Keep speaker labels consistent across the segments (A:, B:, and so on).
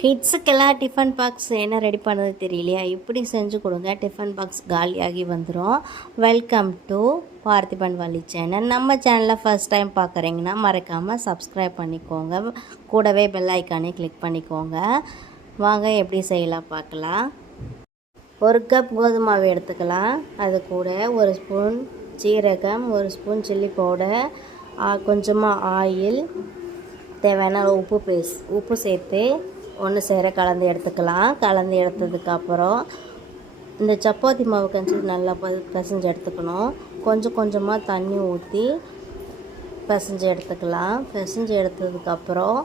A: கிட்ஸுக்கெல்லாம் tiffin box என்ன ready பண்ணது தெரியலையா? இப்படி செஞ்சு கொடுங்க டிஃபன் பாக்ஸ் காலியாகி வந்துடும் welcome to Parthiban Valli channel நம்ம சேனலில் ஃபஸ்ட் டைம் பார்க்குறீங்கன்னா மறக்காமல் சப்ஸ்கிரைப் பண்ணிக்கோங்க. கூடவே பெல் ஐக்கானே கிளிக் பண்ணிக்கோங்க. வாங்க எப்படி செய்யலாம் பார்க்கலாம். ஒரு கப் கோதுமை மாவு எடுத்துக்கலாம். அது கூட ஒரு ஸ்பூன் சீரகம் ஒரு ஸ்பூன் சில்லி பவுடர் கொஞ்சமாக ஆயில் தேவையான உப்பு பேஸ் உப்பு சேர்த்து ஒன்று சேர கலந்து எடுத்துக்கலாம். கலந்து எடுத்ததுக்கப்புறம் இந்த சப்பாத்தி மாவு கஞ்சி நல்லா ப பிசைஞ்சு எடுத்துக்கணும். கொஞ்சம் கொஞ்சமாக தண்ணி ஊற்றி பிசைஞ்சு எடுத்துக்கலாம். பிசைஞ்சு எடுத்ததுக்கப்புறம்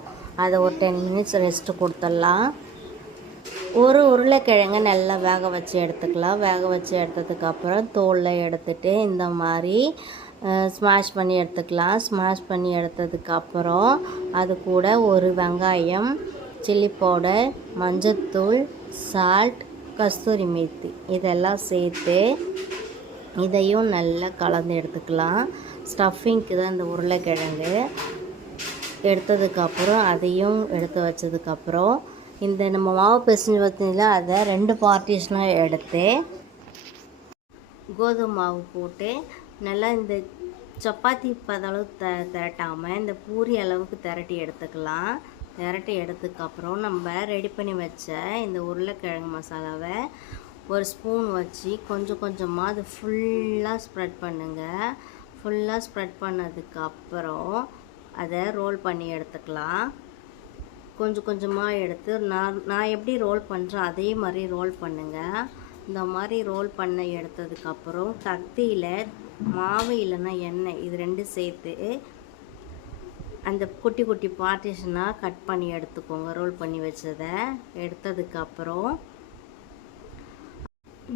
A: அதை ஒரு டென் மினிட்ஸ் ரெஸ்ட்டு கொடுத்துடலாம். ஒரு உருளைக்கிழங்க நல்லா வேக வச்சு எடுத்துக்கலாம். வேக வச்சு எடுத்ததுக்கப்புறம் தோலில் எடுத்துகிட்டு இந்த மாதிரி ஸ்மாஷ் பண்ணி எடுத்துக்கலாம். ஸ்மாஷ் பண்ணி எடுத்ததுக்கப்புறம் அது கூட ஒரு வெங்காயம் சில்லி பவுடர் மஞ்சத்தூள் சால்ட் கஸ்தூரி மேத்தி. இதெல்லாம் சேர்த்து இதையும் நல்லா கலந்து எடுத்துக்கலாம். ஸ்டஃபிங்க்கு தான் இந்த உருளைக்கிழங்கு. எடுத்ததுக்கப்புறம் அதையும் எடுத்து வச்சதுக்கப்புறம் இந்த நம்ம மாவு பிசைஞ்சு பார்த்தீங்கன்னா அதை ரெண்டு பார்ட்டிஷனாக எடுத்து கோதுமை மாவு போட்டு நல்லா இந்த சப்பாத்தி பதளவு த திரட்டாமல் இந்த பூரி அளவுக்கு திரட்டி எடுத்துக்கலாம். திரட்டி எடுத்ததுக்கப்புறம் நம்ம ரெடி பண்ணி வச்ச இந்த உருளைக்கிழங்கு மசாலாவை ஒரு ஸ்பூன் வச்சு கொஞ்சம் கொஞ்சமாக அது ஃபுல்லாக ஸ்ப்ரெட் பண்ணுங்கள் ஃபுல்லாக ஸ்ப்ரெட் பண்ணதுக்கப்புறம் அதை ரோல் பண்ணி எடுத்துக்கலாம். கொஞ்சம் கொஞ்சமாக எடுத்து நான் நான் எப்படி ரோல் பண்ணுறேன் அதே மாதிரி ரோல் பண்ணுங்கள் இந்த மாதிரி ரோல் பண்ண எடுத்ததுக்கப்புறம் கத்தியில் மாவு இல்லைன்னா எண்ணெய் இது ரெண்டும் சேர்த்து அந்த குட்டி குட்டி பார்ட்டிஷனாக கட் பண்ணி எடுத்துக்கோங்க. ரோல் பண்ணி வச்சதை எடுத்ததுக்கப்புறம்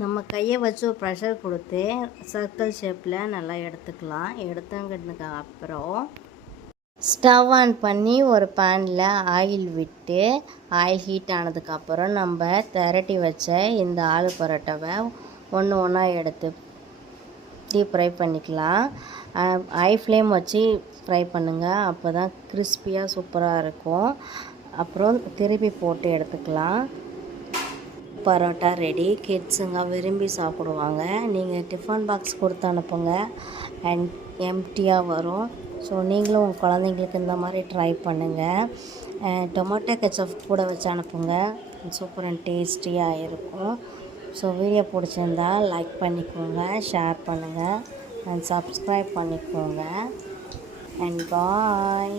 A: நம்ம கையை வச்சு ப்ரெஷர் கொடுத்து சர்க்கிள் ஷேப்பில் நல்லா எடுத்துக்கலாம். எடுத்துங்கிறதுக்கு அப்புறம் ஸ்டவ் ஆன் பண்ணி ஒரு பேனில் ஆயில் விட்டு ஆயில் ஹீட் ஆனதுக்கப்புறம் நம்ம திரட்டி வச்ச இந்த ஆலு பரோட்டாவை ஒன்று ஒன்றா எடுத்து டீப் ஃப்ரை பண்ணிக்கலாம். ஹை ஃப்ளேம் வச்சு ஃப்ரை பண்ணுங்கள் அப்போ தான் கிறிஸ்பியாக சூப்பராக இருக்கும். அப்புறம் திருப்பி போட்டு எடுத்துக்கலாம். பரோட்டா ரெடி கிட்ஸுங்க விரும்பி சாப்பிடுவாங்க. நீங்கள் டிஃபன் பாக்ஸ் கொடுத்து அனுப்புங்க. அண்ட் எம்டியாக வரும். ஸோ நீங்களும் உங்கள் குழந்தைங்களுக்கு இந்த மாதிரி ட்ரை பண்ணுங்கள் டொமேட்டோ கெச்சப் கூட வச்சு அனுப்புங்க. சூப்பர் அண்ட் டேஸ்டியாக இருக்கும். ஸோ வீடியோ பிடிச்சிருந்தா லைக் பண்ணிக்கோங்க ஷேர் பண்ணுங்கள் அண்ட் சப்ஸ்கிரைப் பண்ணிக்கோங்க. And bye